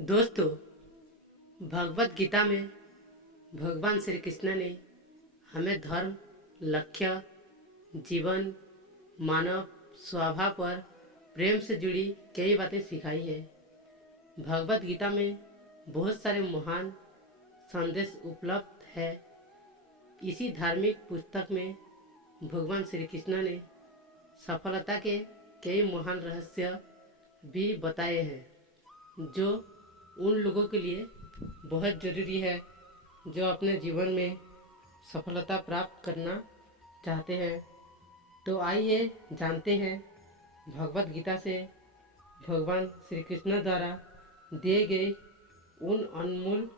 दोस्तों, भगवत गीता में भगवान श्री कृष्ण ने हमें धर्म, लक्ष्य, जीवन, मानव स्वभाव पर प्रेम से जुड़ी कई बातें सिखाई है। भगवत गीता में बहुत सारे महान संदेश उपलब्ध है। इसी धार्मिक पुस्तक में भगवान श्री कृष्ण ने सफलता के कई महान रहस्य भी बताए हैं, जो उन लोगों के लिए बहुत ज़रूरी है जो अपने जीवन में सफलता प्राप्त करना चाहते हैं। तो आइए जानते हैं भगवत गीता से भगवान श्री कृष्ण द्वारा दिए गए उन अनमोल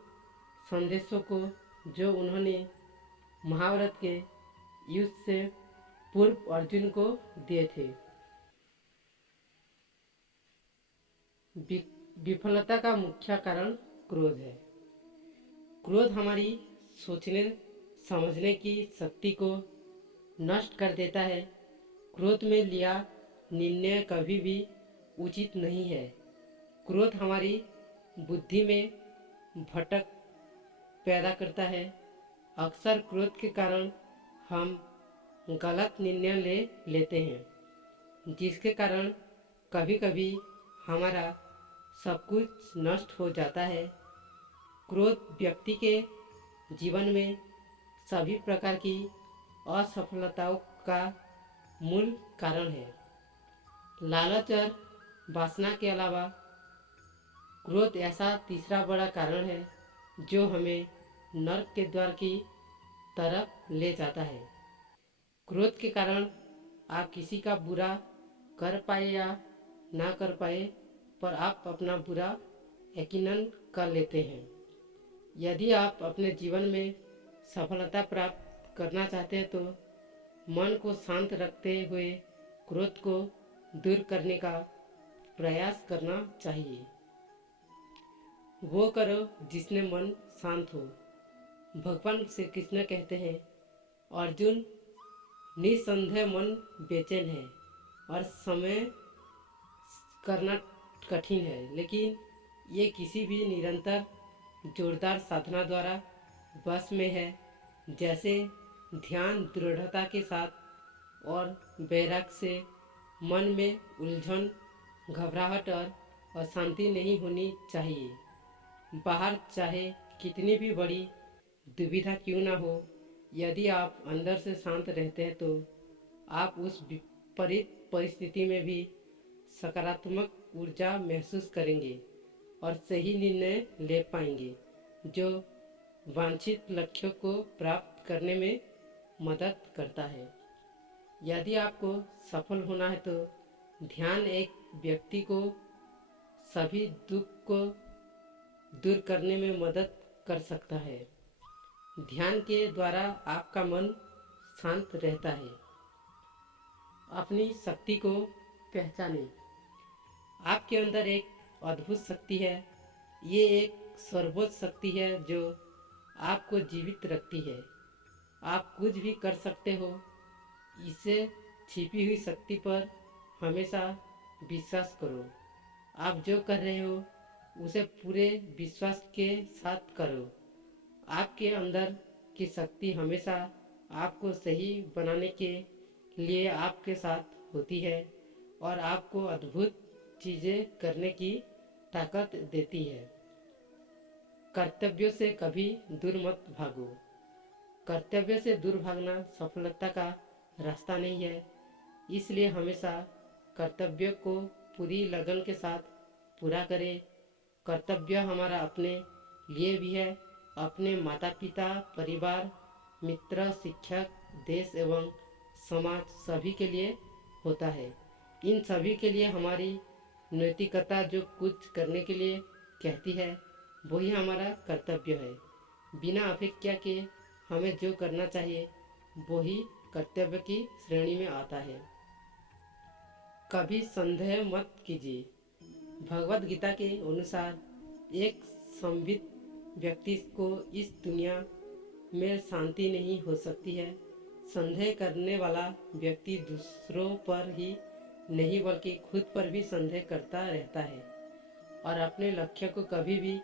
संदेशों को जो उन्होंने महाभारत के युद्ध से पूर्व अर्जुन को दिए थे। विफलता का मुख्य कारण क्रोध है। क्रोध हमारी सोचने समझने की शक्ति को नष्ट कर देता है। क्रोध में लिया निर्णय कभी भी उचित नहीं है। क्रोध हमारी बुद्धि में भटक पैदा करता है। अक्सर क्रोध के कारण हम गलत निर्णय ले लेते हैं, जिसके कारण कभी कभी हमारा सब कुछ नष्ट हो जाता है। क्रोध व्यक्ति के जीवन में सभी प्रकार की असफलताओं का मूल कारण है। लालच और वासना के अलावा क्रोध ऐसा तीसरा बड़ा कारण है जो हमें नरक के द्वार की तरफ ले जाता है। क्रोध के कारण आप किसी का बुरा कर पाए या ना कर पाए, पर आप अपना बुरा यकीनन कर लेते हैं। यदि आप अपने जीवन में सफलता प्राप्त करना चाहते हैं तो मन को शांत रखते हुए क्रोध को दूर करने का प्रयास करना चाहिए। वो करो जिसने मन शांत हो। भगवान श्री कृष्ण कहते हैं, अर्जुन, निसंदेह मन बेचैन है और समय करना कठिन है, लेकिन ये किसी भी निरंतर जोरदार साधना द्वारा बस में है, जैसे ध्यान दृढ़ता के साथ और वैराग्य से। मन में उलझन, घबराहट और अशांति नहीं होनी चाहिए। बाहर चाहे कितनी भी बड़ी दुविधा क्यों ना हो, यदि आप अंदर से शांत रहते हैं तो आप उस विपरीत परिस्थिति में भी सकारात्मक ऊर्जा महसूस करेंगे और सही निर्णय ले पाएंगे, जो वांछित लक्ष्यों को प्राप्त करने में मदद करता है। यदि आपको सफल होना है तो ध्यान एक व्यक्ति को सभी दुख को दूर करने में मदद कर सकता है। ध्यान के द्वारा आपका मन शांत रहता है। अपनी शक्ति को पहचानें। आपके अंदर एक अद्भुत शक्ति है। ये एक सर्वोच्च शक्ति है जो आपको जीवित रखती है। आप कुछ भी कर सकते हो। इससे छिपी हुई शक्ति पर हमेशा विश्वास करो। आप जो कर रहे हो उसे पूरे विश्वास के साथ करो। आपके अंदर की शक्ति हमेशा आपको सही बनाने के लिए आपके साथ होती है और आपको अद्भुत चीज़ें करने की ताकत देती है। कर्तव्यों से कभी दूर मत भागो। कर्तव्य से दूर भागना सफलता का रास्ता नहीं है। इसलिए हमेशा कर्तव्य को पूरी लगन के साथ पूरा करें। कर्तव्य हमारा अपने लिए भी है, अपने माता पिता, परिवार, मित्र, शिक्षक, देश एवं समाज सभी के लिए होता है। इन सभी के लिए हमारी नैतिकता जो कुछ करने के लिए कहती है वही हमारा कर्तव्य है। बिना अपेक्षा के हमें जो करना चाहिए वही कर्तव्य की श्रेणी में आता है। कभी संदेह मत कीजिए। भगवत गीता के अनुसार एक संवित व्यक्ति को इस दुनिया में शांति नहीं हो सकती है। संदेह करने वाला व्यक्ति दूसरों पर ही नहीं बल्कि खुद पर भी संदेह करता रहता है। और अपने लक्ष्य को कभी भी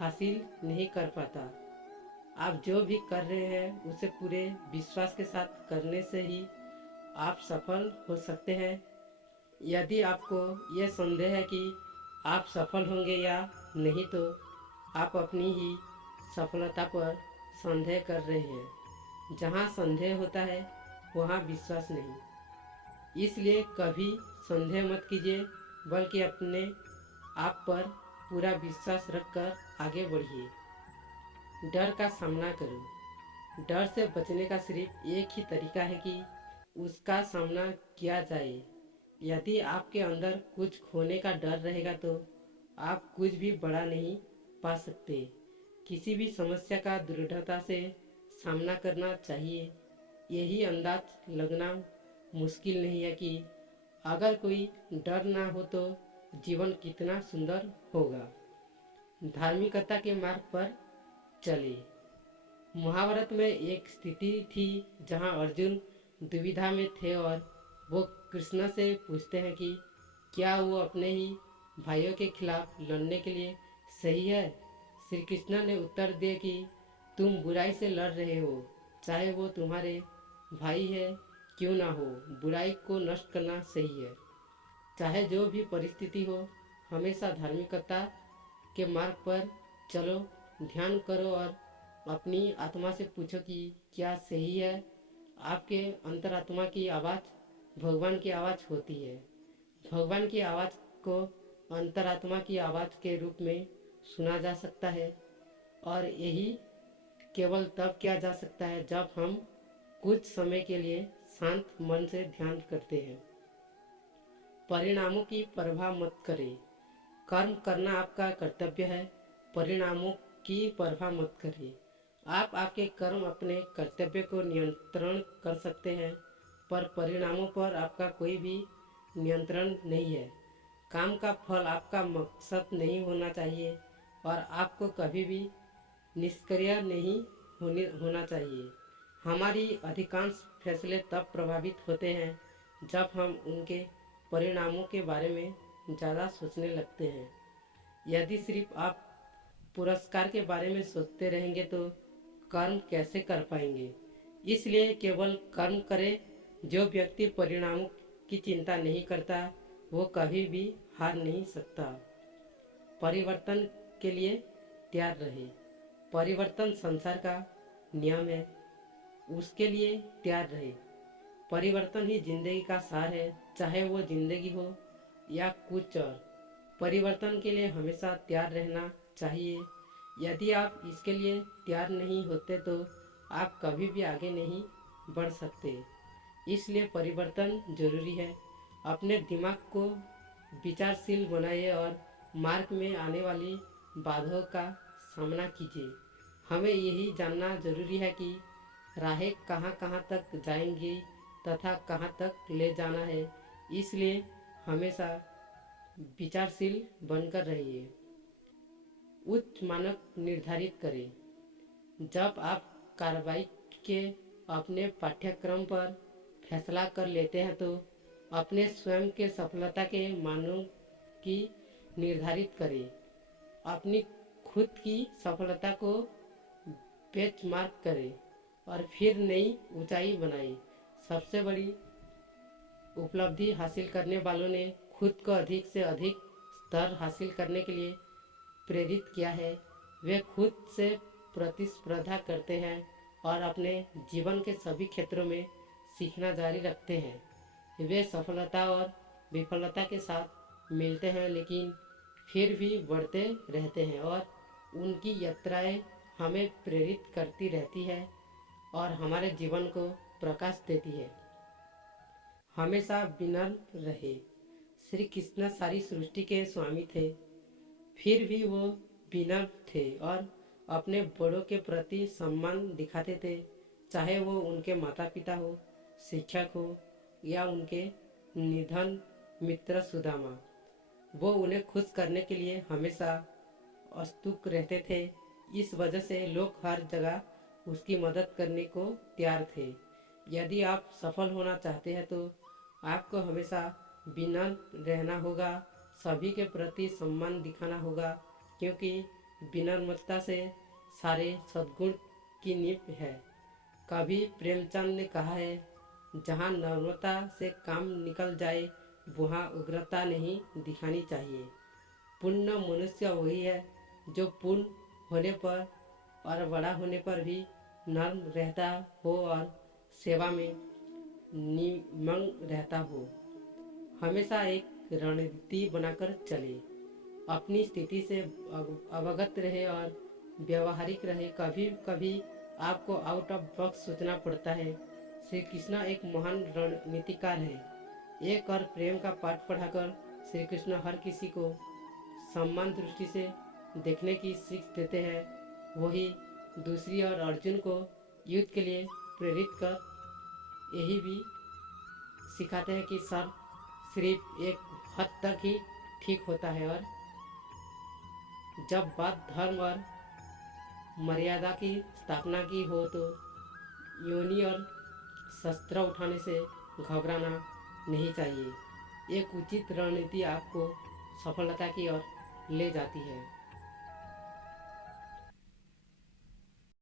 हासिल नहीं कर पाता। आप जो भी कर रहे हैं उसे पूरे विश्वास के साथ करने से ही आप सफल हो सकते हैं। यदि आपको यह संदेह है कि आप सफल होंगे या नहीं, तो आप अपनी ही सफलता पर संदेह कर रहे हैं। जहाँ संदेह होता है वहाँ विश्वास नहीं। इसलिए कभी संदेह मत कीजिए, बल्कि अपने आप पर पूरा विश्वास रखकर आगे बढ़िए। डर का सामना करो। डर से बचने का सिर्फ एक ही तरीका है कि उसका सामना किया जाए। यदि आपके अंदर कुछ खोने का डर रहेगा तो आप कुछ भी बड़ा नहीं पा सकते। किसी भी समस्या का दृढ़ता से सामना करना चाहिए। यही अंदाज लगना मुश्किल नहीं है कि अगर कोई डर ना हो तो जीवन कितना सुंदर होगा। धार्मिकता के मार्ग पर चले। महाभारत में एक स्थिति थी जहां अर्जुन दुविधा में थे और वो कृष्ण से पूछते हैं कि क्या वो अपने ही भाइयों के खिलाफ लड़ने के लिए सही है। श्री कृष्ण ने उत्तर दिया कि तुम बुराई से लड़ रहे हो, चाहे वो तुम्हारे भाई है क्यों ना हो। बुराई को नष्ट करना सही है, चाहे जो भी परिस्थिति हो। हमेशा धार्मिकता के मार्ग पर चलो, ध्यान करो और अपनी आत्मा से पूछो कि क्या सही है। आपके अंतरात्मा की आवाज़ भगवान की आवाज़ होती है। भगवान की आवाज़ को अंतरात्मा की आवाज़ के रूप में सुना जा सकता है, और यही केवल तब किया जा सकता है जब हम कुछ समय के लिए शांत मन से ध्यान करते हैं। परिणामों की परवाह मत करें। कर्म करना आपका कर्तव्य है, परिणामों की परवाह मत करिए। आप आपके कर्म अपने कर्तव्य को नियंत्रण कर सकते हैं, पर परिणामों पर आपका कोई भी नियंत्रण नहीं है। काम का फल आपका मकसद नहीं होना चाहिए और आपको कभी भी निष्क्रिय नहीं होना चाहिए। हमारी अधिकांश फैसले तब प्रभावित होते हैं जब हम उनके परिणामों के बारे में ज़्यादा सोचने लगते हैं। यदि सिर्फ आप पुरस्कार के बारे में सोचते रहेंगे तो कर्म कैसे कर पाएंगे। इसलिए केवल कर्म करें। जो व्यक्ति परिणामों की चिंता नहीं करता वो कभी भी हार नहीं सकता। परिवर्तन के लिए तैयार रहे। परिवर्तन संसार का नियम है, उसके लिए तैयार रहे। परिवर्तन ही जिंदगी का सार है, चाहे वो जिंदगी हो या कुछ और। परिवर्तन के लिए हमेशा तैयार रहना चाहिए। यदि आप इसके लिए तैयार नहीं होते तो आप कभी भी आगे नहीं बढ़ सकते। इसलिए परिवर्तन जरूरी है। अपने दिमाग को विचारशील बनाइए और मार्ग में आने वाली बाधाओं का सामना कीजिए। हमें यही जानना जरूरी है कि राहें कहाँ कहाँ तक जाएंगी तथा कहाँ तक ले जाना है। इसलिए हमेशा विचारशील बनकर रहिए। उच्च मानक निर्धारित करें। जब आप कार्रवाई के अपने पाठ्यक्रम पर फैसला कर लेते हैं तो अपने स्वयं के सफलता के मानों की निर्धारित करें। अपनी खुद की सफलता को बेंचमार्क करें और फिर नई ऊंचाई बनाएं। सबसे बड़ी उपलब्धि हासिल करने वालों ने खुद को अधिक से अधिक स्तर हासिल करने के लिए प्रेरित किया है। वे खुद से प्रतिस्पर्धा करते हैं और अपने जीवन के सभी क्षेत्रों में सीखना जारी रखते हैं। वे सफलता और विफलता के साथ मिलते हैं, लेकिन फिर भी बढ़ते रहते हैं, और उनकी यात्राएं हमें प्रेरित करती रहती है और हमारे जीवन को प्रकाश देती है। हमेशा विनम्र रहे। श्री कृष्ण सारी सृष्टि के स्वामी थे, फिर भी वो विनम्र थे और अपने बड़ों के प्रति सम्मान दिखाते थे, चाहे वो उनके माता पिता हो, शिक्षक हो या उनके निधन मित्र सुदामा। वो उन्हें खुश करने के लिए हमेशा उत्सुक रहते थे। इस वजह से लोग हर जगह उसकी मदद करने को तैयार थे। यदि आप सफल होना चाहते हैं तो आपको हमेशा विनम्र रहना होगा। सभी के प्रति सम्मान दिखाना होगा, क्योंकि विनम्रता से सारे सद्गुण की नींव है। कवि प्रेमचंद ने कहा है, जहाँ नम्रता से काम निकल जाए वहाँ उग्रता नहीं दिखानी चाहिए। पूर्ण मनुष्य वही है जो पूर्ण होने पर और बड़ा होने पर भी नर्म रहता हो और सेवा में निमग्न रहता हो। हमेशा एक रणनीति बनाकर चले, अपनी स्थिति से अवगत रहे और व्यवहारिक रहे। कभी कभी आपको आउट ऑफ बॉक्स सोचना पड़ता है। श्री कृष्ण एक महान रणनीतिकार है। एक और प्रेम का पाठ पढ़ाकर श्री कृष्ण हर किसी को सम्मान दृष्टि से देखने की सीख देते हैं। वही दूसरी और अर्जुन को युद्ध के लिए प्रेरित कर यही भी सिखाते हैं कि सर सिर्फ एक हद तक ही ठीक होता है, और जब बात धर्म और मर्यादा की स्थापना की हो तो योनि और शस्त्र उठाने से घबराना नहीं चाहिए। एक उचित रणनीति आपको सफलता की ओर ले जाती है।